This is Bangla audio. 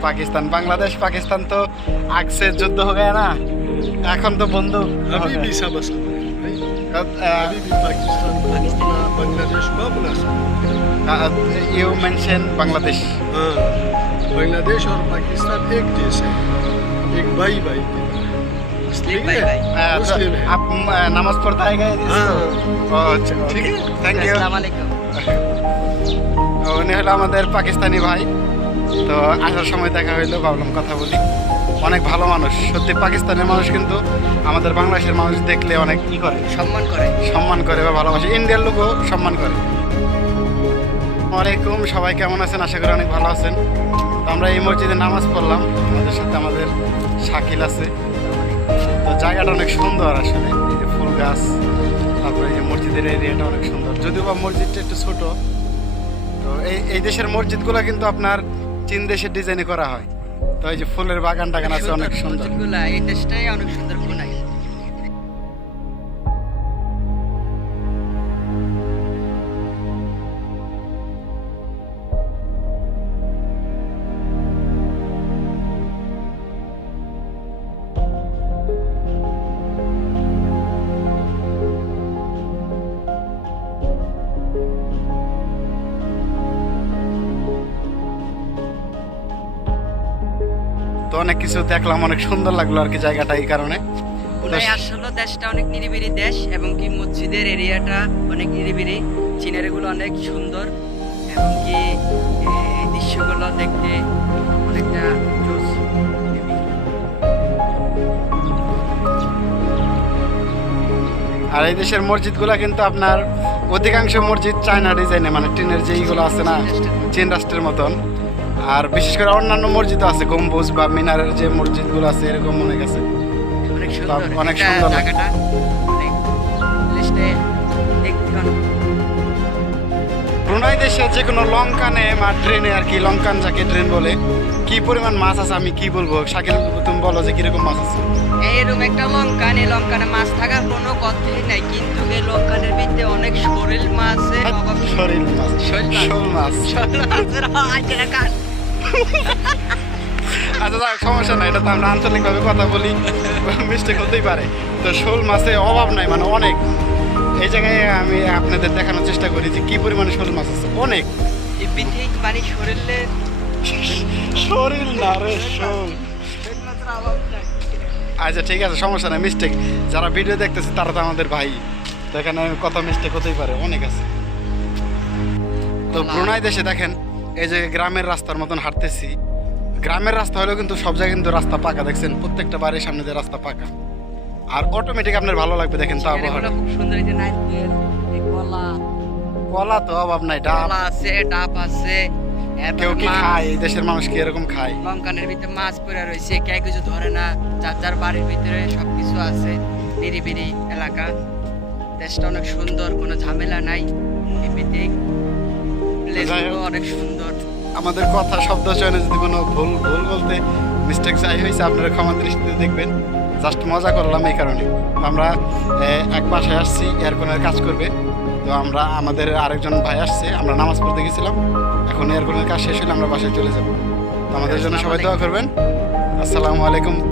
पाकिस्तान बांग्लादेश पाकिस्तान तो आग से युद्ध हो गया ना এখন তো বন্ধু अभी भी सब आसान है भाई। अभी भी पाकिस्तान अपना बांग्लादेश को अपना ইউ মেনশন বাংলাদেশ हाँ बांग्लादेश और पाकिस्तान एक जैसे हैं, एक भाई भाई के मुस्लिम भाई है भाई। मुस्लिम है आप नमाज पढ़ते आएगा हाँ আচ্ছা ঠিক আছে থ্যাংক ইউ আসসালামু আলাইকুম। উনি হলো আমাদের পাকিস্তানি ভাই তো আসার সময় দেখা হইলো ভাবলাম কথা বলি অনেক ভালো মানুষ সত্যি পাকিস্তানের মানুষ কিন্তু আমাদের বাংলাদেশের মানুষ দেখলে অনেক ই করে সম্মান করে বা ভালোবাসে ইন্ডিয়ার লোকও সম্মান করে ওয়ালাইকুম সবাই কেমন আছেন আশা করি অনেক ভালো আছেন তো আমরা এই মসজিদে নামাজ পড়লাম আমাদের সাথে আমাদের শাকিল আছে তো জায়গাটা অনেক সুন্দর আসলে এই যে ফুল গাছ তারপরে এই যে মসজিদের এরিয়াটা অনেক সুন্দর যদিও বা মসজিদটা একটু ছোট তো এই দেশের মসজিদগুলো কিন্তু আপনার চীন দেশের ডিজাইনে করা হয় তো এই যে ফুলের বাগান টাগান আছে অনেক সুন্দর মসজিদগুলা, এই দেশটাই অনেক সুন্দর বানায়। তো অনেক কিছু দেখলাম অনেক সুন্দর লাগলো আর কি জায়গাটা এই কারণে পুরাই আসলে দেশটা অনেক নিরিবিলি দেশ এবং কি মসজিদের এরিয়াটা অনেক নিরিবিলি, সিনারিগুলো অনেক সুন্দর এবং কি এই দৃশ্যগুলো দেখতে অনেকটা জোস। আর এই দেশের মসজিদগুলো কিন্তু আপনার অধিকাংশ মসজিদ চায়না ডিজাইনে মানে টিনের যে এইগুলো আছে না চীন রাষ্ট্রের মতন আর বিশেষ করে অন্যান্য মসজিদও আছে গম্বুজ বা মিনারের যে মসজিদগুলো আছে এরকম অনেক আছে অনেক সুন্দর অনেক একটা সুন্দর লাগে। জায়গাটা অনেক লিস্টে দেখতে অনেক ব্রুনাই দেশে যে কোনো লঙ্কানে বা ট্রেনে আর কি লঙ্কান যাকে ট্রেন বলে কি পরিমাণ মাছ আছে আমি কি বলবো শাকিল তুমি বলো যে কিরকম মাছ আছে এইরকম একটা লঙ্কান, এই লঙ্কানে মাছ থাকার কোনো কথাই নাই, কিন্তু এই লঙ্কানের ভিতরে অনেক শরীর মাছের অভাব। শরীর মাছ শোল মাছ শরীর মাছের হাজার কান। আচ্ছা যাক, সমস্যা নাই এটা তো আমরা আঞ্চলিকভাবে কথা বলি মিস্টেক হতেই পারে তো শোল মাছে অভাব নাই মানে অনেক এই জায়গায় আমি আপনাদের দেখানোর চেষ্টা করি যে কি পরিমাণে শোল মাছ আছে অনেক এই পৃথিবী মানে শরীরে শরীর না রে শোল শরীর মাছের অভাব নাই। আচ্ছা ঠিক আছে সমস্যা নাই মিস্টেক যারা ভিডিও দেখতেছে তারা তো আমাদের ভাই তো এখানে কথা মিস্টেক হতেই পারে অনেক আছে তো ব্রুনাই দেশে দেখেন এই যে গ্রামের রাস্তার মতন হাঁটতেছি গ্রামের রাস্তা হলেও কিন্তু সব জায়গায় কিন্তু রাস্তা পাকা দেখছেন প্রত্যেকটা বাড়ির সামনে যে রাস্তা পাকা আর অটোমেটিক আপনার ভালো লাগবে দেখেন তো সিনারিগুলো আবহাওয়া খুব সুন্দর, এই যে নারকেল, এই কলা, কলা তো অভাব নাই ডাব কলা আছে, ডাব আছে, এরপর কেউ কি মাছ। খায় এই দেশের মানুষ কি এরকম খায় লঙ্কানের ভিতরে মাছ পড়ে রয়েছে, কে কিছু ধরে না, যার যার বাড়ির ভিতরে সবকিছু আছে, নিরিবিলি এলাকা, দেশটা অনেক সুন্দর, কোনো ঝামেলা নাই, প্রাকৃতিক প্লেসগুলো অনেক সুন্দর। আমাদের কথা শব্দ চয়নে যদি কোনো ভুল ভুল বলতে মিস্টেক যাই হয়েছে আপনারা ক্ষমা দৃষ্টিতে দেখবেন জাস্ট মজা করলাম এই কারণে আমরা এক বাসায় আসছি এয়ারকনের কাজ করবে তো আমরা আমাদের আরেকজন ভাই আসছে আমরা নামাজ পড়তে গেছিলাম এখন এয়ারকনের কাজ শেষ হলে আমরা বাসায় চলে যাব তো আমাদের জন্য সবাই দোয়া করবেন আসসালামু আলাইকুম